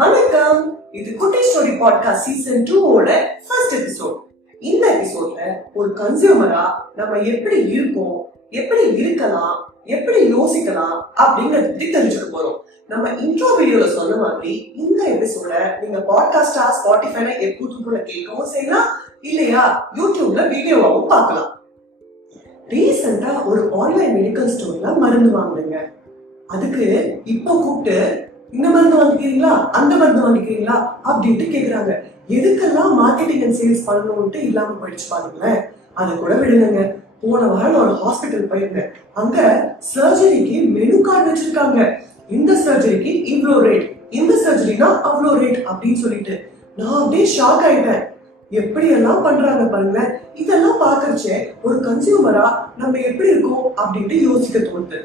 வணக்கம், இது குட்டி ஸ்டோரி பாட்காஸ்ட் சீசன் 2 ஓட ஃபர்ஸ்ட் எபிசோட். இந்த எபிசோட்ல ஒரு கன்சியூமரா நம்ம எப்படி இருக்கோம், எப்படி இருக்கலாம், எப்படி யோசிக்கலாம் அப்படிங்கறத பத்தி தெரிஞ்சுக்க போறோம். நம்ம இன்ட்ரோ வீடியோல சொன்ன மாதிரி இந்த எபிசோட நீங்க பாட்காஸ்டா ஸ்பாட்டிஃபைல எப்போதும் போல கேட்கவும் செய்யலாம், இல்லையா யூடியூப்ல வீடியோவாவும் பார்க்கலாம். ரீசெண்டா ஒரு ஆன்லைன் மெடிக்கல் ஸ்டோர்ல மருந்து வாங்குறீங்க. அதுக்கு இப்ப கூப்பிட்டு இந்த மருந்து வாங்கிக்கிறீங்களா, அந்த மருந்து வாங்கிக்கிறீங்களா அப்படின்ட்டு கேக்குறாங்க. எதுக்கெல்லாம் மார்க்கெட்டிங் அண்ட் சேல்ஸ் பண்ணணும்ட்டு இல்லாம போயிடுச்சு பாருங்களேன். அதை கூட விடுங்க. போன வாரம் நான் ஒரு ஹாஸ்பிட்டல் போயிருந்தேன். அங்க சர்ஜரிக்கு மெனு கார்டு வச்சிருக்காங்க. இந்த சர்ஜரிக்கு இவ்வளோ ரேட், இந்த சர்ஜரினா அவ்வளோ ரேட் அப்படின்னு சொல்லிட்டு நான் அப்படியே ஷாக் ஆயிட்டேன். எப்படி எல்லாம் பண்றாங்க பாருங்களேன். இதெல்லாம் பாக்குறச்சே ஒரு கன்சியூமரா நம்ம எப்படி இருக்கோம் அப்படின்ட்டு யோசிக்க தோணுது.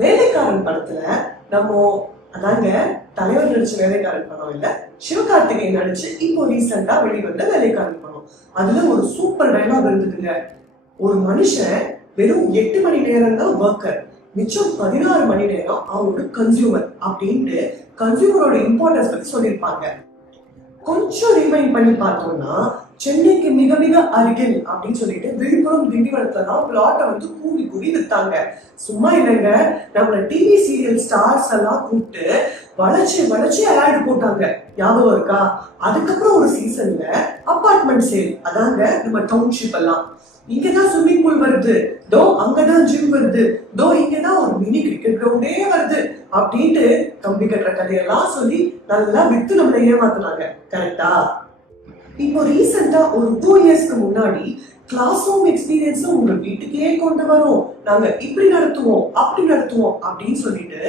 வேலைக்காரன் படத்துல நம்ம அதாங்க தலைவர் நடிச்ச வேலைக்காரன் படம் இல்ல, சிவகார்த்திகேயன் நடிச்சு இப்போ ரீசெண்டா வெளிவந்த வேலைக்காரன் படம். அதுல ஒரு சூப்பர் டயலாக் இருந்ததுங்க. ஒரு மனுஷன் வெறும் 8 மணி நேரம் தான் ஒர்க்கர், மிச்சம் 16 மணி நேரம் அவரோட கன்சியூமர் அப்படின்ட்டு கன்சியூமரோட இம்பார்ட்டன்ஸ் பத்தி சொல்லியிருப்பாங்க. கொஞ்சம் ரிமைண்ட் பண்ணி பார்த்தோம்னா, சென்னைக்கு மிக மிக அருகில் அப்படின்னு சொல்லிட்டு விழுப்புரம் திண்டிவனத்துல தான் பிளாட்டை வந்து கூவி கூவி வித்தாங்க. சும்மா இல்லைங்க, நம்மள டிவி சீரியல் ஸ்டார்ஸ் எல்லாம் கூப்பிட்டு வளைச்சு ஆட் போட்டாங்க. ஞாபகம் இருக்கா? அதுக்கப்புறம் ஒரு சீசன்ல அபார்ட்மெண்ட் சேல், அதாங்க நம்ம டவுன்ஷிப் எல்லாம். இங்கதான் ஸ்விம்மிங் பூல் வருது, தோ அங்கதான் ஜிம் வருது, தோ இங்கதான் ஒரு மினி கிரிக்கெட் கிரவுண்டே வருது அப்படின்ட்டு கம்பி கட்டுற கதையெல்லாம் சொல்லி நல்லா வித்து நம்மள ஏமாத்துனாங்க. கரெக்டா? இப்போ ரீசெண்டா ஒரு 2 இயர்ஸ்க்கு முன்னாடி கிளாஸ் ரூம் எக்ஸ்பீரியன்ஸ் உங்க வீட்டுக்கே கொண்டு வரோம், நாங்க இப்படி நடத்துவோம் அப்படி நடத்துவோம் அப்படின்னு சொல்லிட்டு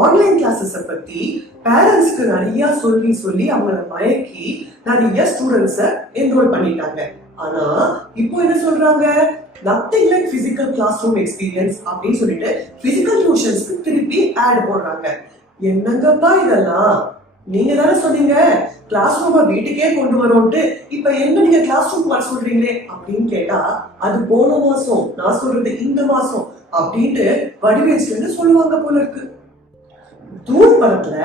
ஆன்லைன் கிளாஸஸ் பத்தி பேரண்ட்ஸ்க்கு நிறைய சொல்லி அவங்கள மயக்கி நிறைய ஸ்டூடெண்ட்ஸ என்ரோல் பண்ணிட்டாங்க. ஆனா இப்போ என்ன சொல்றாங்க, nothing like physical classroom experience அப்படின்னு சொல்லிட்டு பிசிக்கல் டியூஷன்ஸ்க்கு திருப்பி ஆட் போடுறாங்க. என்னங்கப்பா இதெல்லாம்? நீங்க தானே சொன்னீங்க கிளாஸ் ரூம் வீட்டுக்கே கொண்டு வரோம்ட்டு, இப்ப என்ன நீங்க கிளாஸ் ரூம் வர சொல்றீங்களே அப்படின்னு கேட்டா, அது போன மாசம், நான் சொல்றது இந்த மாசம் அப்படின்ட்டு வடிவேல் சொல்லுவாங்க போல இருக்கு. தூள் படத்துல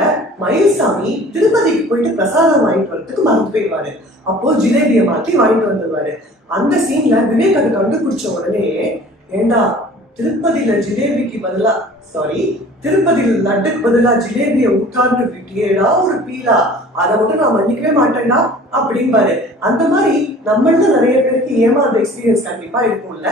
மயில்சாமி திருப்பதிக்கு போயிட்டு பிரசாதம் வாங்கிட்டு வரதுக்கு மறந்து போயிடுவாரு. அப்போ ஜிலேபியை மாத்தி வாங்கிட்டு வந்துருவாரு. அந்த சீன்ல விவேக் அதை கண்டுபிடிச்ச உடனே, ஏண்டா திருப்பதியில ஜிலேபிக்கு பதிலா திருப்பதியில லட்டுக்கு பதிலா ஜிலேபியை உட்கார்ந்து விட்டியேடா ஒரு பீலா, அதை மட்டும் நான் மன்னிக்கவே மாட்டேன்டா அப்படின்பாரு. அந்த மாதிரி நம்மள நிறைய பேருக்கு ஏமாந்த எக்ஸ்பீரியன்ஸ் கண்டிப்பா இருக்கும்ல.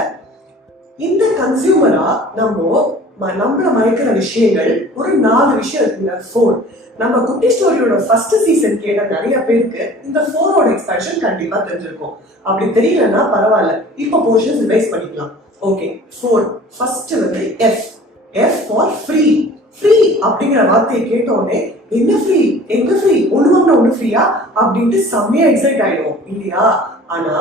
இந்த கன்சியூமரா நம்மள மயக்கிற விஷயங்கள் ஒரு 4 விஷயம் இருக்குங்க. 4. நம்ம குட்டி ஸ்டோரியோட ஃபர்ஸ்ட் சீசன் கேட்ட நிறைய பேருக்கு இந்த 4ஓட எக்ஸ்பேன்ஷன் கண்டிப்பா தெரிஞ்சிருக்கும். அப்படி தெரியலன்னா பரவாயில்ல, இப்ப போர்ஷன்ஸ் ரிவைஸ் பண்ணிக்கலாம். ஓகே, 4. ஃபர்ஸ்ட் வந்து F ஃபார் ஃப்ரீ. ஃப்ரீ அப்படிங்கிற வார்த்தையை கேட்டோடனே, என்ன ஃப்ரீ, எங்க ஃப்ரீ, ஒண்ணு ஃப்ரீயா அப்படின்ட்டு செம்மையா எக்ஸைட் ஆயிடும் இல்லையா? ஆனா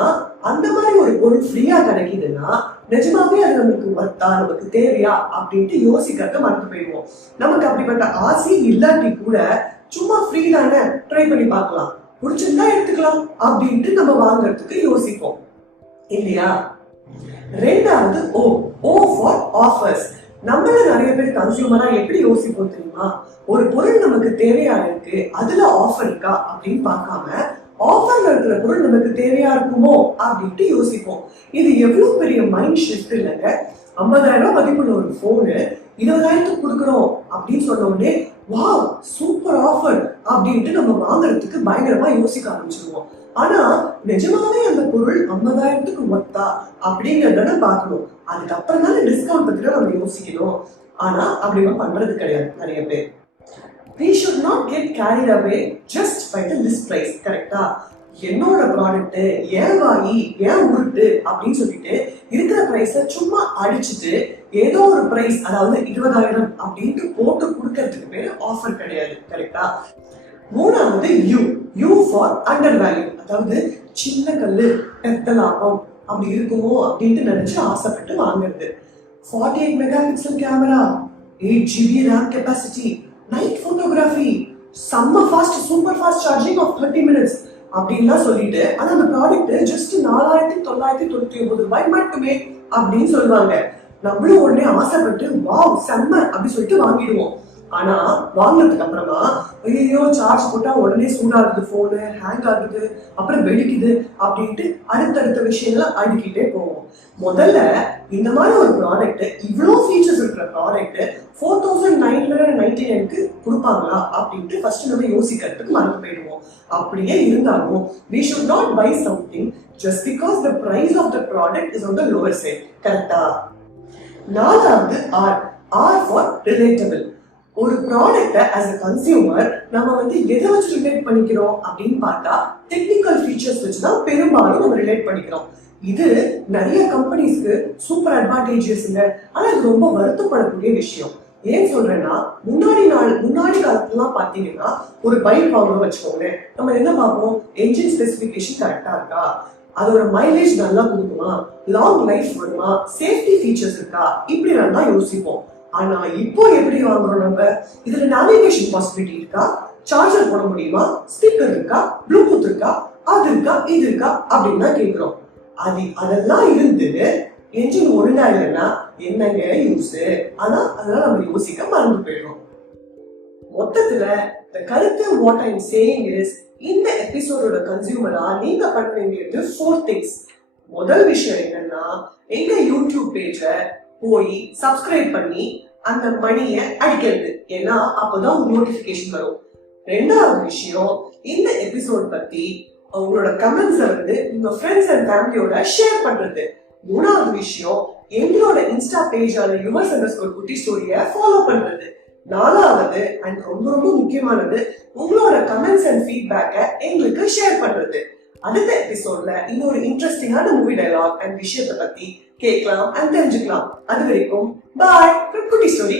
அந்த மாதிரி ஒரு பொருள் ஃப்ரீயா கிடைக்குதுன்னா நிஜமாவே அது நமக்கு வர்த்தா, நமக்கு தேவையா அப்படின்ட்டு யோசிக்கிறத மறந்து போயிடுவோம். நமக்கு அப்படிப்பட்ட ஆசை இல்லாட்டி கூட சும்மா ஃப்ரீ தானே, ட்ரை பண்ணி பார்க்கலாம், பிடிச்சிருந்தா எடுத்துக்கலாம் அப்படின்ட்டு நம்ம வாங்குறதுக்கு யோசிப்போம் இல்லையா? 2வது O ஃபார் ஆஃபர்ஸ். நம்மள நிறைய பேர் கன்சியூமரா எப்படி யோசிப்போம் தெரியுமா? ஒரு பொருள் நமக்கு தேவையா இருக்கு, அதுல ஆஃபர் இருக்கா அப்படின்னு பார்க்காம, ஆஃபர்ல இருக்கிற பொருள் நமக்கு தேவையா இருக்குமோ அப்படின்ட்டு யோசிப்போம். இது எவ்வளவு பெரிய மைண்ட் ஷிஃப்ட் இல்லைங்க. 50,000 மதிப்புள்ள ஒரு போனு 20,000 கொடுக்குறோம் அப்படின்னு சொன்ன உடனே, வாவ் சூப்பர் ஆஃபர் அப்படின்ட்டு நம்ம வாங்குறதுக்கு பயங்கரமா யோசிக்க ஆரம்பிச்சிருவோம். ஆனா நிஜமாவே அந்த பொருள் 50,000 ஒத்தா அப்படிங்கறத பார்க்கணும். அதுக்கப்புறம் தானே டிஸ்கவுண்ட் பத்தி நம்ம யோசிக்கணும். ஆனா அப்படி பண்றது கிடையாது நிறைய பேர். We should not get carried away just by the list price. கரெக்டா? என்னோட ப்ராடக்ட், ஏன் வாங்கி ஏன் உருட்டு அப்படின்னு சொல்லிட்டு இருக்கிற பிரைஸ சும்மா அடிச்சுட்டு ஏதோ ஒரு பிரைஸ், அதாவது 20,000 அப்படின்ட்டு போட்டு கொடுக்கறதுக்கு பேரு ஆஃபர் கிடையாது. கரெக்டா? 3வது U ஃபார் அண்டர் வேல்யூ. அதாவது சின்ன கல்லு பெத்த லாபம் அப்படி இருக்குமோ அப்படின்ட்டு நினைச்சு ஆசைப்பட்டு வாங்குறது. 48 megapixel camera, 8 GB RAM capacity, night photography, செம்ம fast super fast charging of 30 minutes அப்படின்லாம் சொல்லிட்டு, ஆனா அந்த ப்ராடக்ட் ஜஸ்ட் 4,999 ரூபாய் மட்டுமே அப்படின்னு சொல்லுவாங்க. நம்மளும் உடனே ஆசைப்பட்டு வாவ் செம்ம அப்படி சொல்லிட்டு வாங்கிடுவோம். ஆனா வாங்கினதுக்கு அப்புறமா ஐயோ சார்ஜ் போட்டா உடனே சூடாகுது, போனு ஹேங் ஆகுது, அப்புறம் வெடிக்குது அப்படின்ட்டு அடுத்தடுத்த விஷயங்களை அடுக்கிட்டே போவோம். முதல்ல இந்த மாதிரி ஒரு ப்ராடக்ட், இவ்வளோ ஃபீச்சர்ஸ் இருக்கிற ப்ராடக்ட் 4999க்கு கொடுப்பாங்களா அப்படின்ட்டு ஃபர்ஸ்ட் நம்ம யோசிக்கிறதுக்கு மறந்து போயிடுவோம். அப்படியே இருந்தாலும் we should not buy something just because the price of the product is on the lower side. கரெக்டா? நாலாவது R for relatable. ஒரு ப்ராடக்ட ஆஸ் அ கன்சியூமர் நம்ம எதை வச்சு ரிலேட் பண்ணிக்கிறோம் அப்படின்னு பார்த்தா டெக்னிக்கல் ஃபீச்சர்ஸ் வச்சுதான் பெரும்பாலும் நம்ம ரிலேட் பண்ணிக்கிறோம். இது நிறைய கம்பெனிஸ்க்கு சூப்பர் அட்வான்டேஜஸ்ங்க. ஆனா இது ரொம்ப வருத்தப்படக்கூடிய விஷயம். ஏன் சொல்றேன்னா, முன்னாடி காலத்துலாம் பாத்தீங்கன்னா ஒரு பைக் வாங்கணும் வச்சுக்கோங்க, நம்ம என்ன பார்ப்போம், என்ஜின் ஸ்பெசிபிகேஷன் கரெக்டா இருக்கா, அதோட மைலேஜ் நல்லா கொடுக்குமா, லாங் லைஃப் வருமா, சேஃப்டி ஃபீச்சர்ஸ் இருக்கா, இப்படி நல்லா யோசிப்போம். ஆனா இப்போ எப்படி வாங்குறோம் நம்ம, இதுல நேவிகேஷன் பாசிபிலிட்டி இருக்கா, சார்ஜர் போட முடியுமா, ஸ்பீக்கர் இருக்கா, ப்ளூடூத் இருக்கா, அது இருக்கா, இது இருக்கா அப்படின்னு தான் கேட்கிறோம். அதெல்லாம் இருந்து என்ஜின் ஒழுங்கா இல்லைன்னா என்னங்க யூஸ், ஆனா அதெல்லாம் நம்ம யோசிக்க மறந்து போயிடுறோம். மொத்தத்துல இந்த கருத்து what I am saying is, இந்த எபிசோடோட கன்சியூமரா நீங்க பண்ண வேண்டியது 4 things. முதல் விஷயம் என்னன்னா, எங்க யூடியூப் பேஜ போய் சப்ஸ்கிரைப் பண்ணி அந்த மணியை அடிக்கிறது, ஏன்னா அப்பதான் நோட்டிபிகேஷன் வரும். ரெண்டாவது விஷயம், இந்த எபிசோட் பத்தி உங்களோட கமெண்ட்ஸ் உங்க ஃப்ரெண்ட்ஸ் அண்ட் ஃபேமிலியோட ஷேர் பண்றது. மூணாவது விஷயம், எங்களோட இன்ஸ்டா பேஜான யுவர்ஸ்_குட்டி ஸ்டோரிய ஃபாலோ பண்றது. நாலாவது அண்ட் ரொம்ப ரொம்ப முக்கியமானது, உங்களோட கமெண்ட்ஸ் அண்ட் ஃபீட்பேக்கை எங்களுக்கு ஷேர் பண்றது. அடுத்த எபிசோட்ல இன்னொரு இன்ட்ரெஸ்டிங்கான மூவி டயலாக் அண்ட் விஷயத்தை பத்தி கேட்கலாம் அண்ட் தெரிஞ்சுக்கலாம். அது வரைக்கும் பாய், குட்டி ஸ்டோரி.